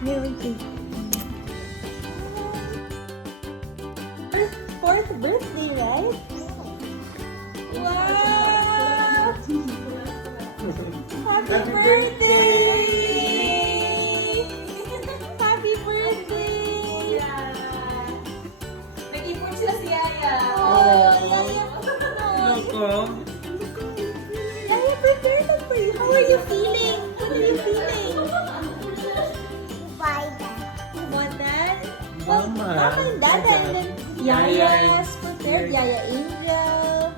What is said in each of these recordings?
Meron cake. Fourth birthday, right? Wow! Happy birthday! Happy birthday! Nag-ipon sila si Yaya. Yaya, prepare that for you. How are you feeling? How are you feeling? You want that? Mama. Mama and Dad and then Yaya's prepared. Yaya Angel.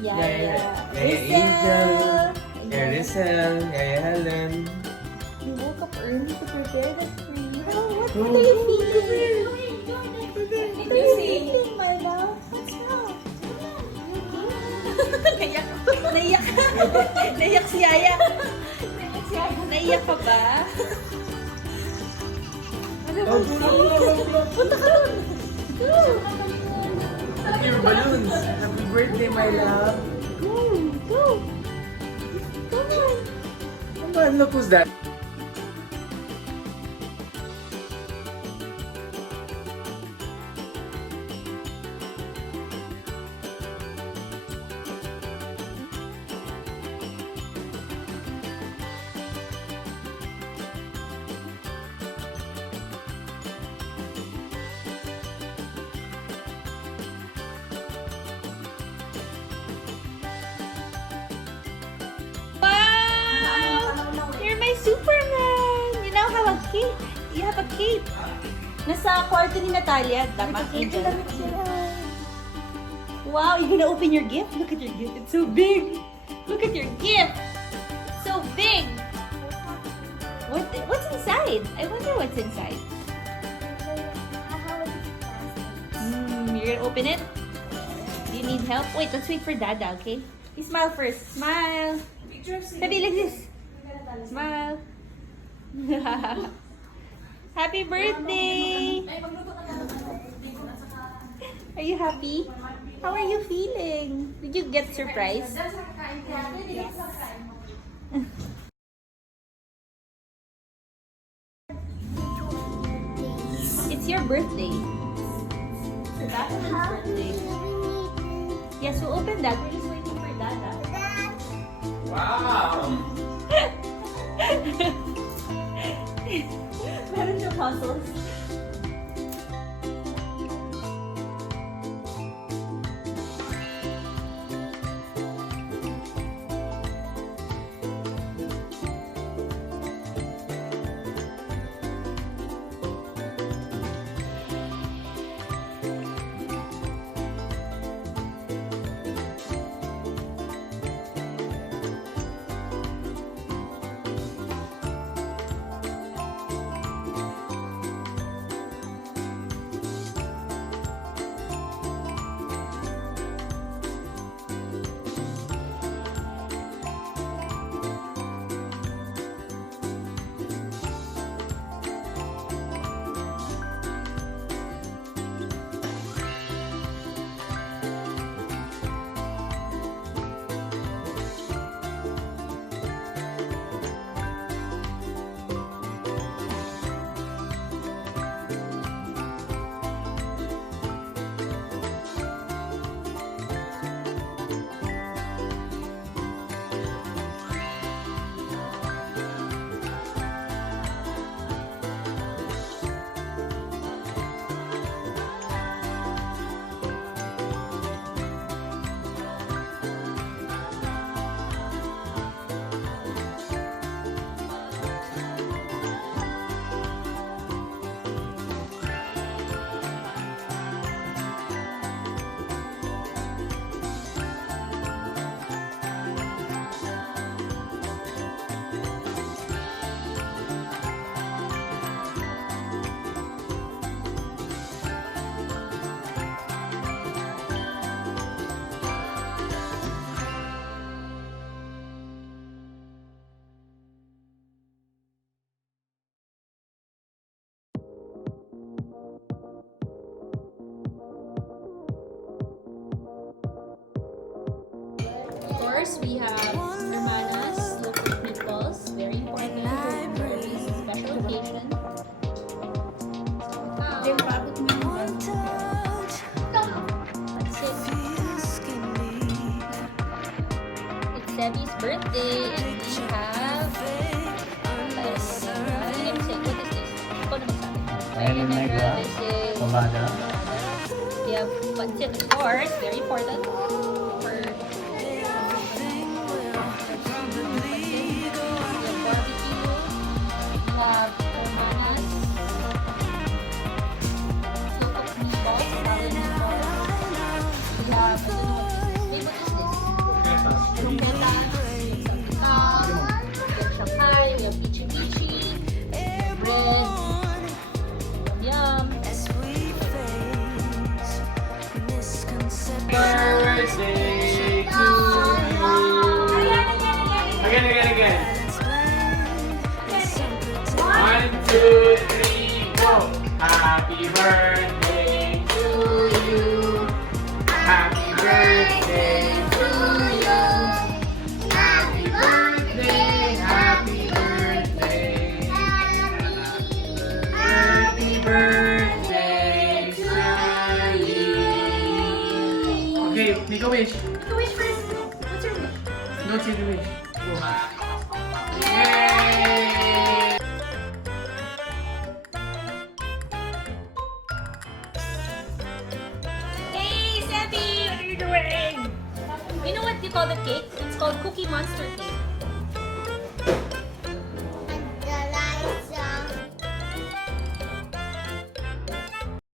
Yaya Angel. and Yaya Rizal. Yaya Helen. You woke up early to prepare that for you. What are you feeling? What are you feeling, my love? What's wrong? Naiyak. Naiyak. Naiyak si Yaya. Naiyak ka ba? Punta ka doon. Your balloons. Happy birthday, my love. Go. Go. Come on. Come on, look who's that. Wow! You're my Superman! You now have a cape. You have a cape. Nasa kwarto ni Natalia. Tama, Angel. Wow, you're gonna open your gift? Look at your gift. It's so big. Look at your gift. It's so big. What's inside? I wonder what's inside. You're gonna open it? Do you need help? Wait, let's wait for Dada, okay? You smile first. Smile. Sebi, like this. Smile. Happy birthday! Are you happy? How are you feeling? Did you get surprised? It's your birthday. It's Dada's birthday. Yes, we'll open that. We're just waiting for Dada. Wow. Meron siya puzzles. remember, this is Pamada. we have pancit, of course, very important. For Birthday to you. Again. 1, 2, 3, go. Happy birthday to you. Happy birthday to you. Happy birthday. Happy birthday. Happy birthday to you. Okay, make a wish. Make a wish first. What's your wish? Don't say the wish. Go. Yay! Hey, Sebi! What are you doing? You know what you call the cake? It's called Cookie Monster cake.